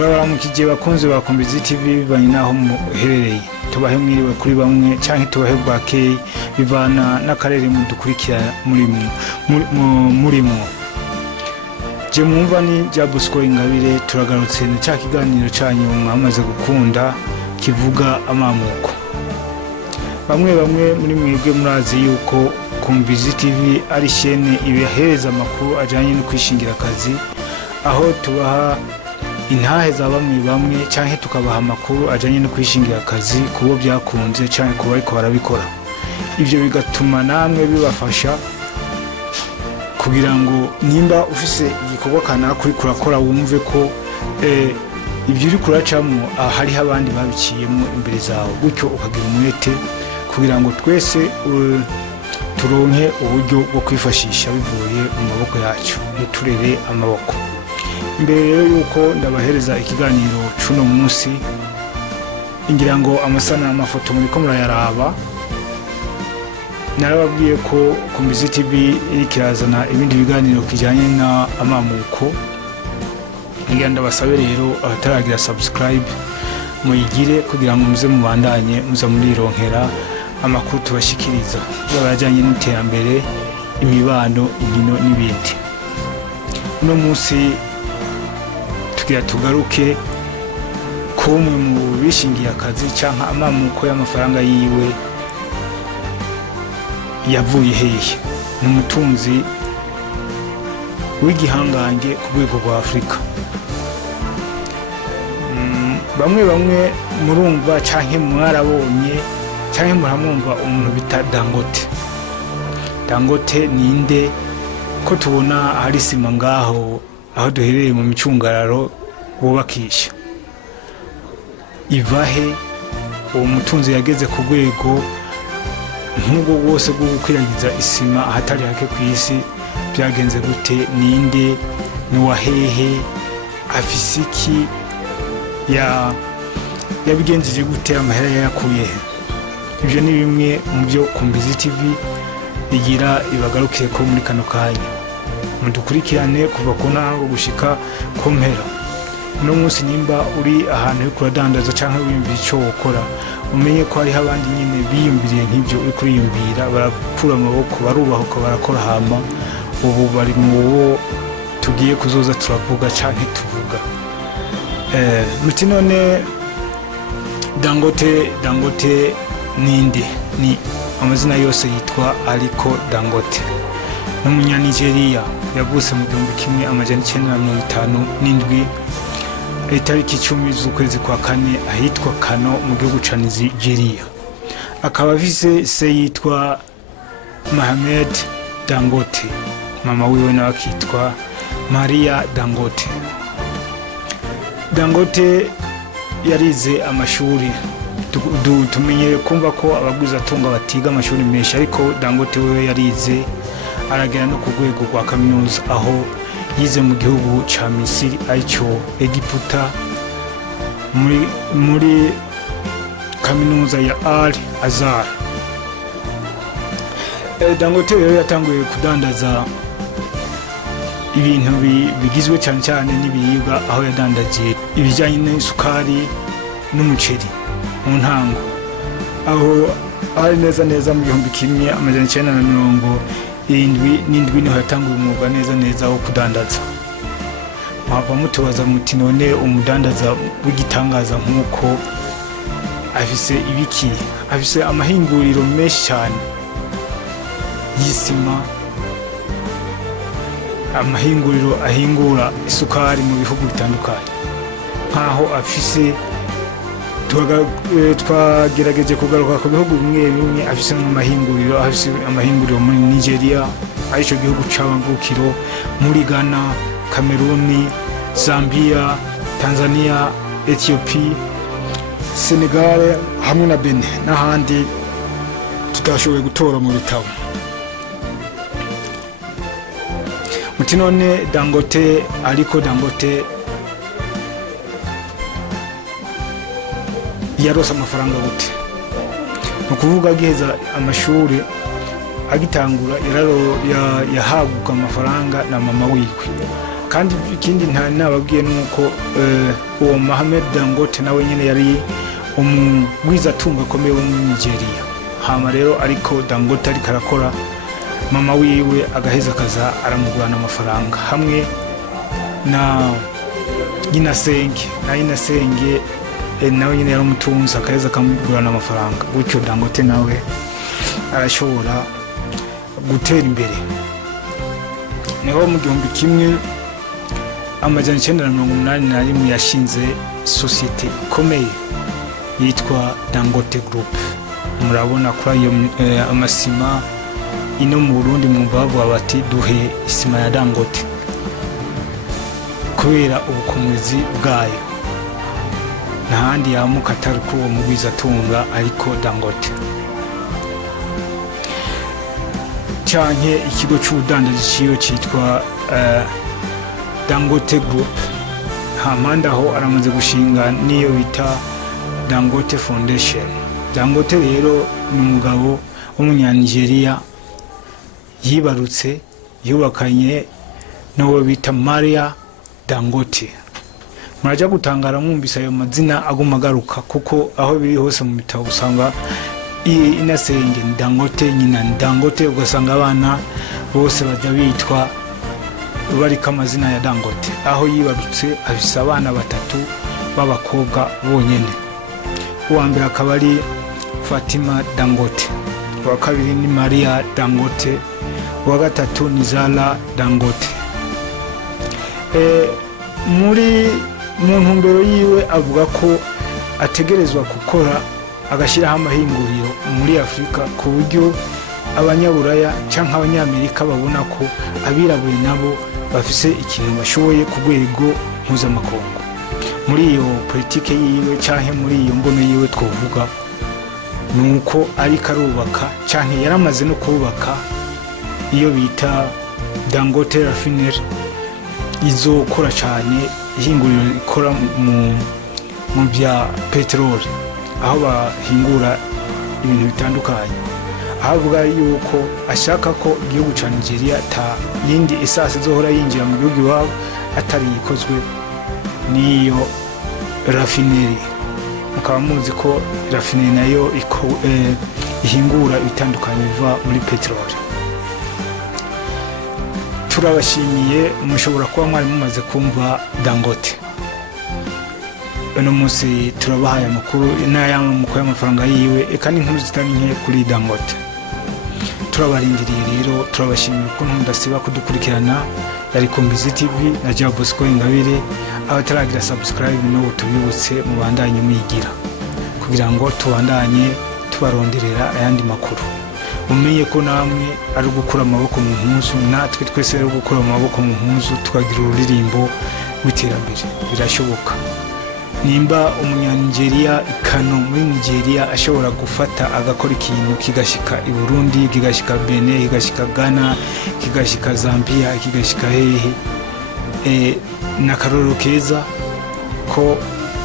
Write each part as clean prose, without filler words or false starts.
turaramukije bakunze bakombiza TV bibanye naho muherereye tubahe mwiriwe kuri bamwe canke tubahe bwakeye bivana n'akarere mu dukurikira murimo je mwumva ni Jabusco Ingabire turagarutse na ca kiganiro canyu mwamaze gukunda kivuga amamuko. Bamwe muri mwebwe murazi yuko Kombizi TV ari chaîne ibihereza amakuru ajanye no kwishingira akazi, aho tubaha intahe za bamwe canke tukabaha amakuru ajanye no kwishingira akazi kubo byakunze canke kuba ariko barabikora. Ivyo bigatuma namwe bibafasha kugira ngo nimba ufise igikorwa kana kuri kurakora wumve ko ibyo uri kuracamo hari abandi babiciyemo imbere zawe, gutyo ukagira umwete kugira ngo twese turonke uburyo bwo kwifashisha bivuye mu maboko yacu, muturere amaboko. Imbere rero yuko ndabahereza ikiganiro cuno munsi, ingira ngo amasana amafoto muri ko murayaraba, narababwiye ko Kombizi TV ikirazana ibindi biganiro kijanye na amamuko. Ngira ndabasabe rero abataragira subscribe muyigire kugira ngo muze mubandanye muza murironkera amakuru tubashikiriza yabajanye n'iterambere, imibano, inkino n'ibindi. Uno munsi tugira tugaruke kumwe mu bishingiye akazi canka amamuko y'amafaranga yiwe yavuye hehe. N'umutunzi w'igihangange ku rwego rwa Afrika. Bamwe murumva canke mwarabonye canke muramwumva umuntu bita Dangote. Dangote ninde? Ko tubona hari sima ngaho aho duherereye mu micungararo bubakisha. Ivahe uwo mutunzi yageze ku rwego nk'ubwo bwose bwo gukwiragiza isima ahatari hake ku isi? Byagenze gute? Ninde? Ni wahehe? Afise iki? yabigenjeje gute? Amahera yakuye he? Ibyo ni bimwe mu byo Kombizi TV igira ibagarukiye ko muri kano kanya. Mudukurikirane kuva ku ntango gushika ku mpera. No munsi nimba uri ahantu uri kuradandaza canke wiyumvira ico wokora, umenye ko hari abandi nyine biyumviriye nk'ibyo uri kuriyumvira, barakura amaboko, barubahuka, barakora hama ubu bari mu tugiye kuzoza turavuga canke tuvuga. Muti none Dangote ninde? Ni amazina yose yitwa Aliko Dangote. N'umunyanigeria yavutse mu 1957 itariki 10 z'ukwezi kwa kane ahitwa Kano mu gihugu ca Nigeria. Akaba afise se yitwa Mohamed Dangote, mama wiwe nawe akitwa Maria Dangote. Dangote yarize amashuri, tumenye kumva ko abaguza tunga batiga amashuri menshi, ariko Dangote wewe yarize aragera no ku rwego rwa kaminuza, aho yize mu gihugu ca Misiri aricyo Egiputa muri kaminuza ya Al Azhar. Dangote rero yatanguye kudandaza ibintu bigizwe cyane n'ibiribwa, aho yadandaje ibijyanye n'isukari n'umuceri mu ntango, aho ari neza mu 1977 niho yatanguye umwuga neza wo kudandaza. Mwaba mutubaza muti none umudandaza w'igitangaza nk'uko afise ibiki? Afise amahinguriro menshi cyane y'isima, amahinguriro ahingura isukari mu bihugu bitandukanye. Nkaho afise twagerageje kugaruka ku bihugu bimwe afise amahinguriro. Afise amahinguriro muri Nigeria, arico gihugu c'abavukiro, muri Ghana, Cameroon, Zambia, Tanzania, Ethiopia, Senegal hamwe na Benin n'ahandi tutashoboye gutora mu bitabo. Muti none Dangote, Aliko Dangote yarose amafaranga gute? Nukuvuga agiheza amashuri agitangura yahabwa amafaranga na mama wiwe. kandi ikindi nababwiye nuko uwo Mohamed Dangote nawe nyene yari umugwiza tunga komeye wo muri Nigeria. Hama rero ariko Dangote ari karakora mama wiwe agaheza kaza aramugurana amafaranga hamwe na Inasenge nawe nyene yari umutunzi akaheza kamugurana amafaranga gutyo Dangote nawe arashobora gutera imbere. Niho mu 1981 yashinze societe ikomeye yitwa Dangote Group. Murabona kuri iyo amasima ino mu Burundi bavuga bati duhe isima ya Dangote kubera ubukomezi bwayo, ntahandi yamuka atari kuwo mugwiza tunga ariko Dangote. Canke ikigo cy'ubudandaji ciyo cyitwa Dangote Group. Hampande aho aramaze gushinga niyo bita Dangote Foundation. Dangote rero ni umugabo w'umunyanigeriya yibarutse yubakanye n'uwo bita Maria Dangote. Muraja gutangara mwumvise ayo mazina agumagaruka kuko aho biri hose mu bitabo usanga Inasenge Dangote, nyina Dangote, ugasanga abana bose bajya bitwa bari kamazina ya Dangote. Aho yibarutse afise abana batatu b'abakobwa bonyene. Uwa mbere akaba ari Fatima Dangote, uwa kabiri ni Maria Dangote, uwa gatatu ni Zara Dangote. Muri mu ntumbero yiwe avuga ko ategerezwa gukora agashiraho amahinguriro muri Afrika ku buryo abanyaburaya canke abanyamerika babona ko abirabuye nabo bafise ikintu bashoboye ku rwego mpuzamakungu. Muri iyo politike yiwe canke muri iyo mbono yiwe twovuga nuko ari karubaka canke yaramaze no kubaka iyo bita Dangote Refinery izokora cyane ihinguriro ikora mu bya peteroli, aho bahingura ibintu bitandukanye. Ahavuga yuko ashaka ko igihugu ca Nigeria ta yindi esase zohora yinjira mu gihugu iwabo atari ikozwe niyo Refinery. Mukaba muzi ko Refinery nayo ihingura ibitandukanye biva muri peteroli. Turabashimiye, mushobora kuba mwari mumaze kumva Dangote. Uno munsi turabahaye amakuru n'ay'amuko y'amafaranga yiwe eka n'inkuru zitari nke kuri Dangote. Turabarindiriye rero, turabashimiye ukuntu mudasiba kudukurikirana. Yari Kumbizi TV na Jean Bosco Ingabire. Abataragira subscribe no tubibutse mubandanye muyigira kugira ngo tubandanye tubaronderera ayandi makuru. Umenye ko namwe ari gukura amaboko mu mpuzu, natwe twese ari gukura amaboko mu mpuzu tukagira ururirimbo rw'iterambere. Birashoboka. Nimba umunyanigeriya ikano muri Nigeria ashobora gufata agakora ikintu kigashika i Burundi, kigashika Benin, kigashika Ghana, kigashika Zambia, kigashika hehe, na karoro keza ko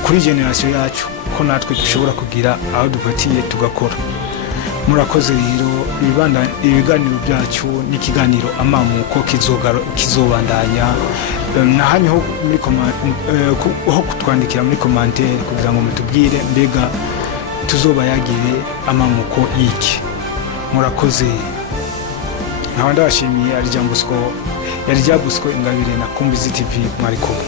kuri generation yacu ko natwe dushobora kugira aho dufatiye tugakora. Murakoze rero, ibiganiro byacu n'ikiganiro amamuko kizobandanya nahanyeho muri ho kutwandikira muri commentaire kugira ngo mutubwire mbega tuzobayagire amamuko iki. Murakoze. Nkaba ndabashimiye. Ari Jean Bosco Ingabire na Kumbizi TV mwari kumwe.